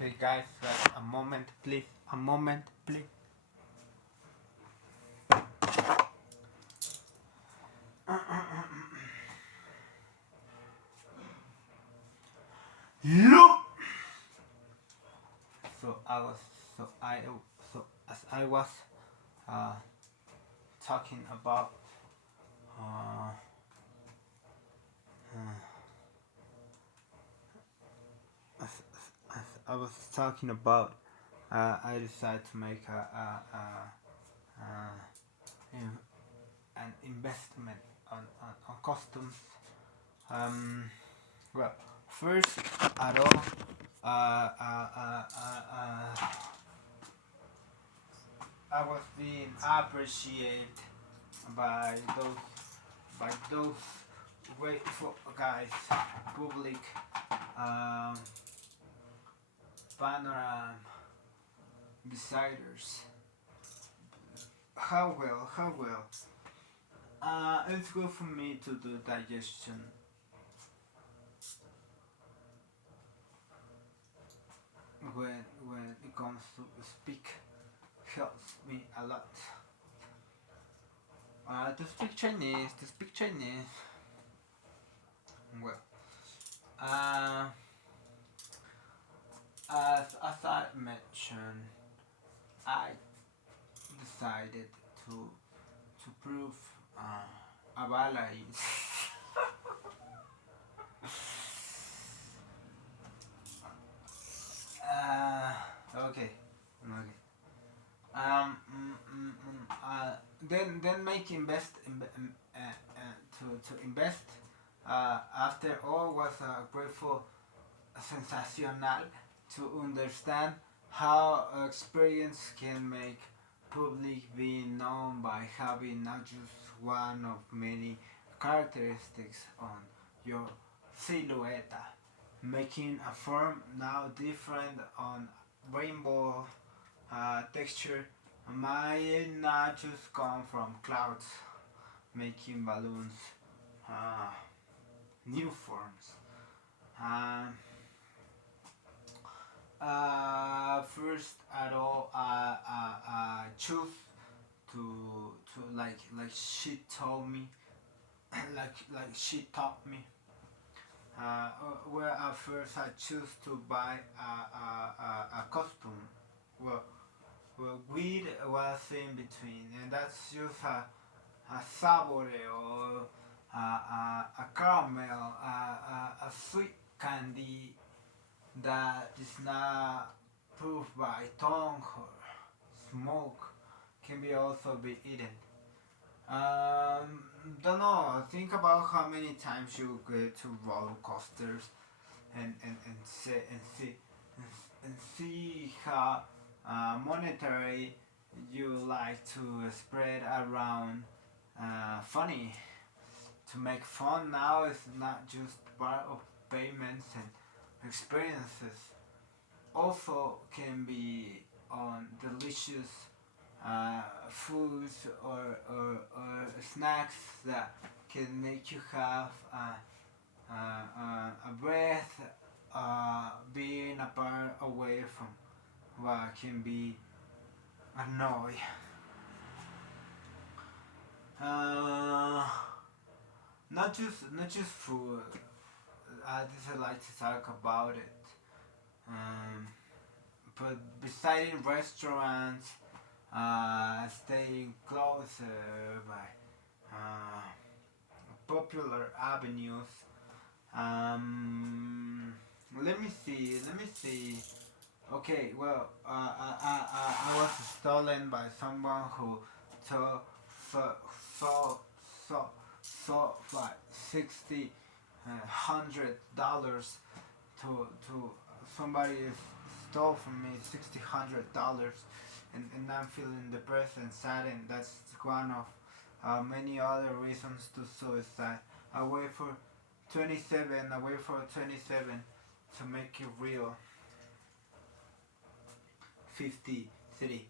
Okay, guys, a moment, please. A moment, please. Look. So I was, so I, so as I was uh, talking about, uh, as I was talking about, I decided to make an investment on costumes. Um, well, first at all, uh, uh, uh, uh, uh, I was being appreciated by those grateful guys, public, um, panorama deciders. How well? It's good for me to do digestion when it comes to speak. Helps me a lot. To speak Chinese. To speak Chinese. Well, uh, as I mentioned, I decided to prove Avala is okay. Okay. Then make to invest. After all, was grateful, sensational to understand how experience can make public being known by having not just one of many characteristics on your silhouette, making a form now different on rainbow texture might not just come from clouds, making balloons uh, new forms. Um, First at all, choose to like she told me, like she taught me. Where at first I choose to buy a costume. Well, weed was in between, and that's just a sabore or a caramel, a sweet candy that is not proved by tongue or smoke can be also be eaten. Um, don't know. Think about how many times you go to roller coasters and see how monetary you like to spread around. Funny to make fun now is not just part of payments and experiences. Also can be on delicious foods or snacks that can make you have a breath, being apart away from what can be annoying. Uh, not just food. I just like to talk about it. Um, but besides restaurants, staying closer by uh, popular avenues. Um, Let me see. Let me see. Okay, well, I was stolen by someone who saw saw saw saw, saw like 60 $100 to somebody stole from me 60 $100, and I'm feeling depressed and sad, and that's one of many other reasons to suicide. I wait for 27. I wait for 27 to make it real. 53.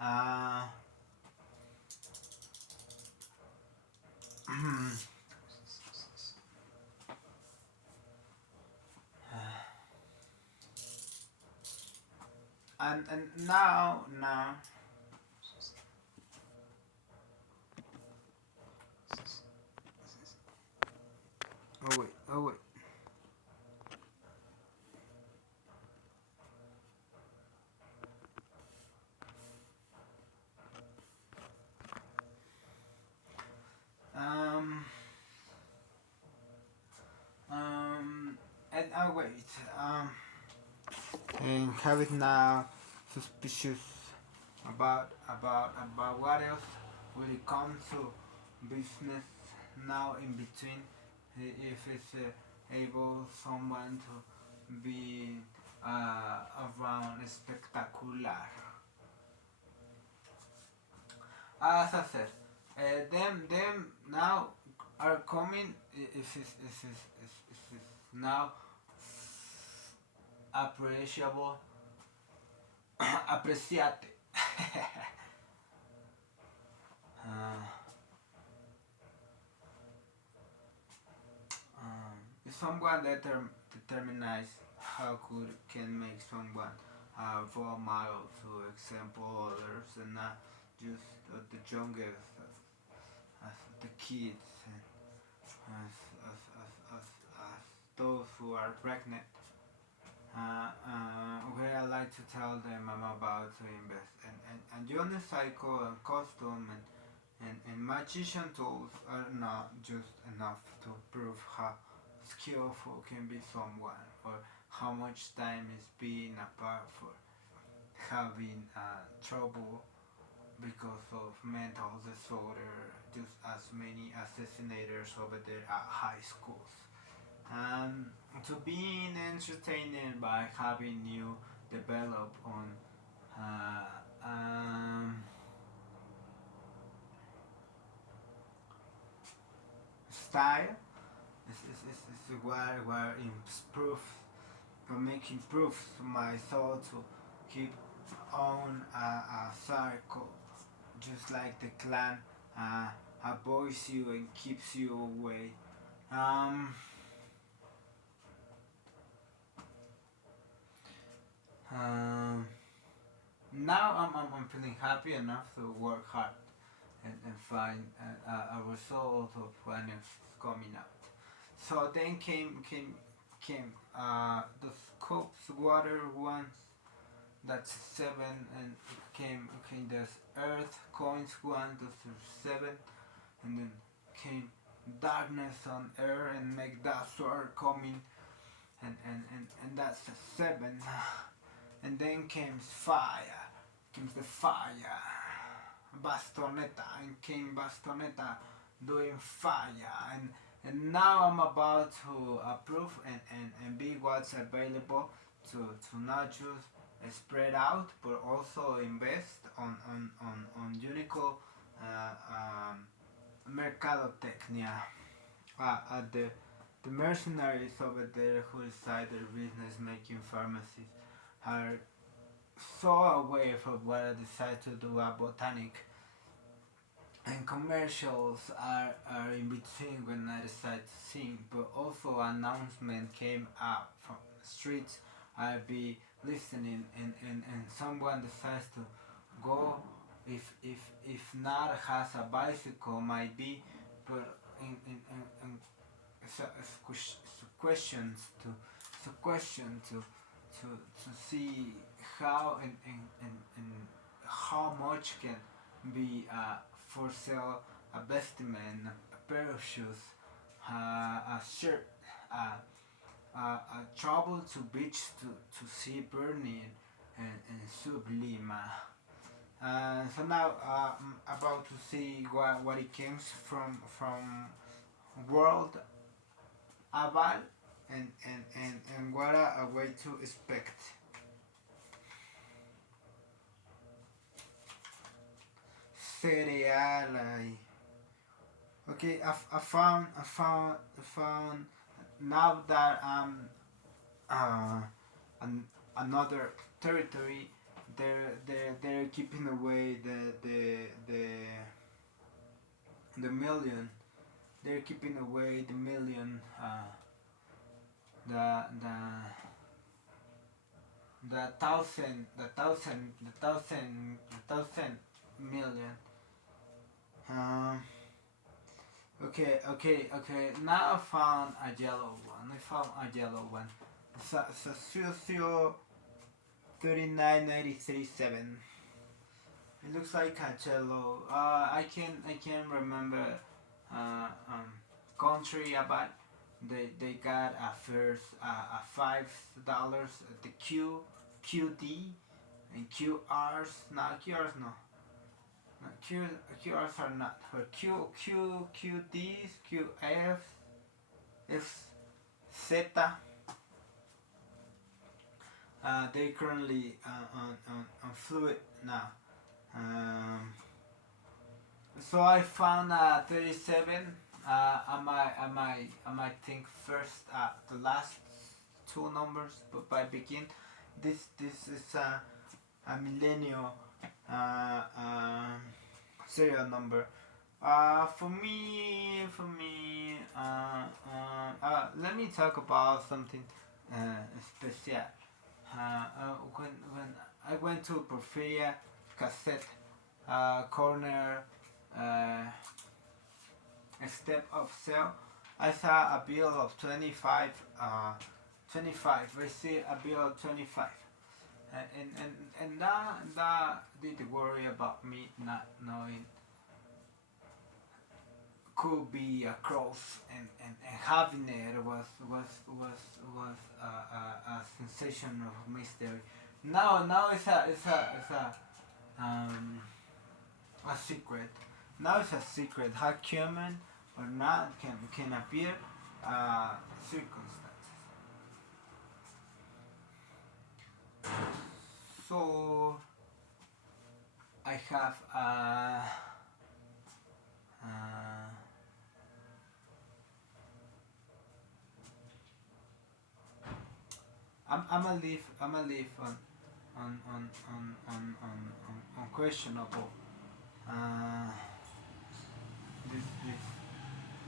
Uh, and now. Oh wait. Um and wait. And have it now suspicious about what else will it come to business now in between, if it's able someone to be around spectacular. As I said, them now are coming. Is now appreciable, apreciate. uh, if someone determines how good can make someone a role model to example others, and not just the youngest, as the kids, and as those who are pregnant. Where I like to tell them I'm about to invest. And unicycle and custom and magician tools are not just enough to prove how skillful can be someone, or how much time is being apart for having trouble because of mental disorder, just as many assassinators over there at high schools. Um, to being entertained by having you develop on uh, um, style is where improve making proofs to my thought to keep on a circle, just like the clan avoids you and keeps you away. Um, um, Now I'm feeling happy enough to work hard and find a result of when it's coming out. So then came the scopes water ones, that's seven, and came this earth coins one, that's seven, and then came darkness on air and make that sword coming, and that's a seven. And then comes the fire, Bastoneta, and came Bastoneta doing fire, and now I'm about to approve and be what's available to not just spread out but also invest on Unico Mercadotecnia, the mercenaries over there who decide their business making pharmacies are so away from what I decide to do at Botanic, and commercials are in between when I decide to sing, but also announcement came out from the streets. I'll be listening, and someone decides to go, if not has a bicycle might be, but in it's questions to it's a question to see how and how much can be for sale, a vestment, a pair of shoes, a shirt, travel to beach to see burning and Sublima. So now I'm about to see what it comes from World Aval, and what a way to expect. Cereal. Okay, I found now that I'm uh, another territory. They're keeping away the million. They're keeping away the million. The the thousand million. Um, okay. Now I found a yellow one. It's a 39,937. It looks like a cello. I can remember country about they got a first a $5 the QD and QRs no QRs are not her QDs QFs F Z. They currently on fluid now. Um, so I found 37. I might think first the last two numbers, but by begin this is a millennial serial number. Let me talk about something special. When I went to Porphyria cassette corner a step of sale, I saw a bill of 25. 25. I see a bill of 25. And that did worry about me not knowing could be a cross, and having it was a sensation of mystery. Now it's a secret. Now it's a secret. How human or not can appear circumstances. So I have I'm a leave on questionable uh,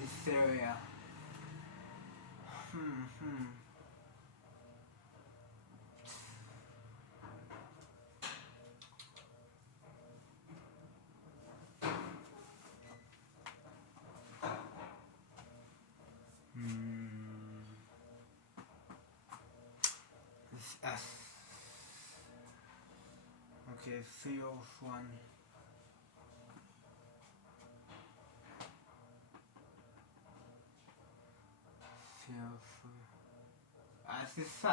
this area. Hmm. Hmm. Okay, feels one. Feels. It's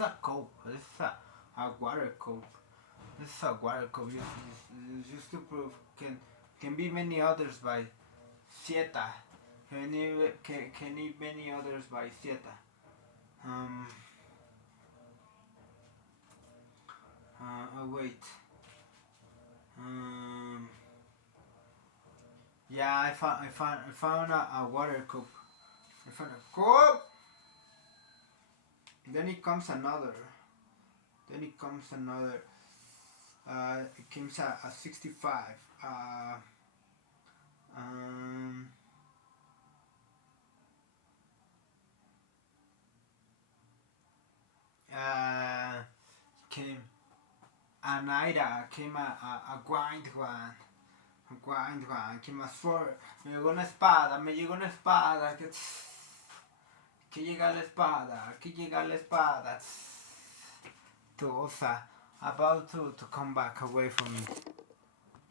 a cope. It's a water cope. This is a water cope. Just to prove can be many others by Sieta. Can be many others by Sieta. Um. Wait. Um. Yeah, I found a water cup. I found a cup. Then it comes another. It comes a 65. Um. Uh. Came came a grind one. Que más for me llegó una espada, que llega la espada, que llega la espada. To Osa, about to come back away from me.